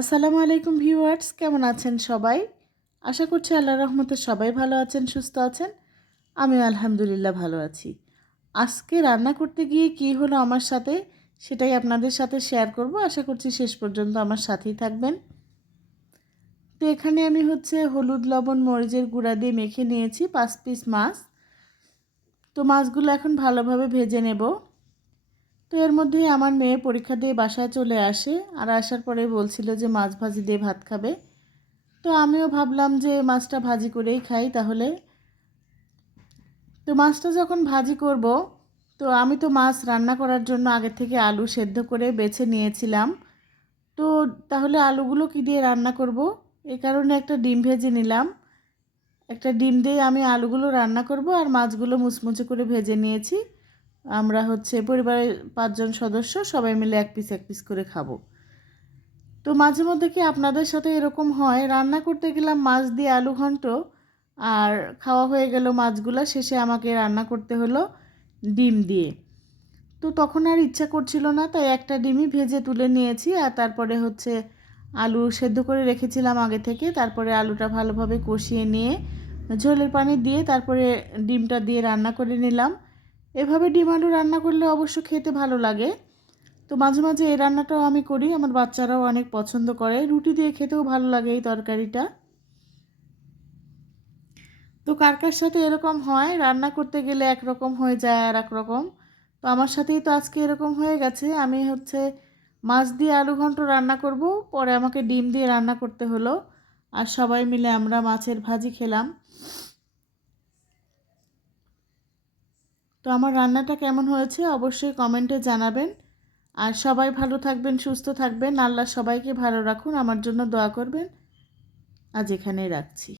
আসসালামু আলাইকুম ভিউয়ার্স, কেমন আছেন সবাই? আশা করছি আল্লাহর রহমতে সবাই ভালো আছেন, সুস্থ আছেন। আমিও আলহামদুলিল্লাহ ভালো আছি। আজকে রান্না করতে গিয়ে কী হলো আমার সাথে, সেটাই আপনাদের সাথে শেয়ার করব। আশা করছি শেষ পর্যন্ত আমার সাথেই থাকবেন। তো এখানে আমি হলুদ, লবণ, মরিচের গুঁড়া দিয়ে মেখে নিয়েছি 5 পিস মাছ। তো মাছগুলো এখন ভালোভাবে ভেজে নেব। তো এর মধ্যেই আমার মেয়ে পরীক্ষা দিয়ে বাসায় চলে আসে, আর আসার পরে বলছিল যে মাছ ভাজি দিয়ে ভাত খাবে। তো আমিও ভাবলাম যে মাছটা ভাজি করেই খাই তাহলে। তো মাছটা যখন ভাজি করব, তো আমি তো মাছ রান্না করার জন্য আগে থেকে আলু সেদ্ধ করে বেছে নিয়েছিলাম। তো তাহলে আলুগুলো কি দিয়ে রান্না করব, এই কারণে একটা ডিম ভেজে নিলাম। একটা ডিম দিয়ে আমি আলুগুলো রান্না করব, আর মাছগুলো মুচমুচে করে ভেজে নিয়েছি। আমরা পরিবারের 5 জন সদস্য, সবাই মিলে এক পিস এক পিস করে খাবো। তো মাঝে মধ্যে কি আপনাদের সাথে এরকম হয়, রান্না করতে গেলাম মাছ দিয়ে আলু ঘন্ট, আর খাওয়া হয়ে গেল মাছগুলো, শেষে আমাকে রান্না করতে হলো ডিম দিয়ে। তো তখন আর ইচ্ছা করছিল না, তাই একটা ডিমই ভেজে তুলে নিয়েছি। আর তারপরে আলু সেদ্ধ করে রেখেছিলাম আগে থেকে, তারপরে আলুটা ভালোভাবে কষিয়ে নিয়ে ঝোলের পানি দিয়ে তারপরে ডিমটা দিয়ে রান্না করে নিলাম। এভাবে ডিম আলু রান্না করলে অবশ্য খেতে ভালো লাগে। তো মাঝে মাঝে এই রান্নাটাও আমি করি, আমার বাচ্চারাও অনেক পছন্দ করে, রুটি দিয়ে খেতেও ভালো লাগে এই তরকারিটা। তো কার কার সাথে এরকম হয়, রান্না করতে গেলে একরকম হয়ে যায় আর এক রকম। তো আমার সাথেই তো আজকে এরকম হয়ে গেছে। আমি মাছ দিয়ে আলু ঘন্ট রান্না করব, পরে আমাকে ডিম দিয়ে রান্না করতে হলো, আর সবাই মিলে আমরা মাছের ভাজি খেলাম। তো আমার রান্নাটা কেমন হয়েছে অবশ্যই কমেন্টে জানাবেন। আর সবাই ভালো থাকবেন, সুস্থ থাকবেন, আল্লাহ সবাইকে ভালো রাখুন, আমার জন্য দোয়া করবেন। আজ এখানেই রাখছি।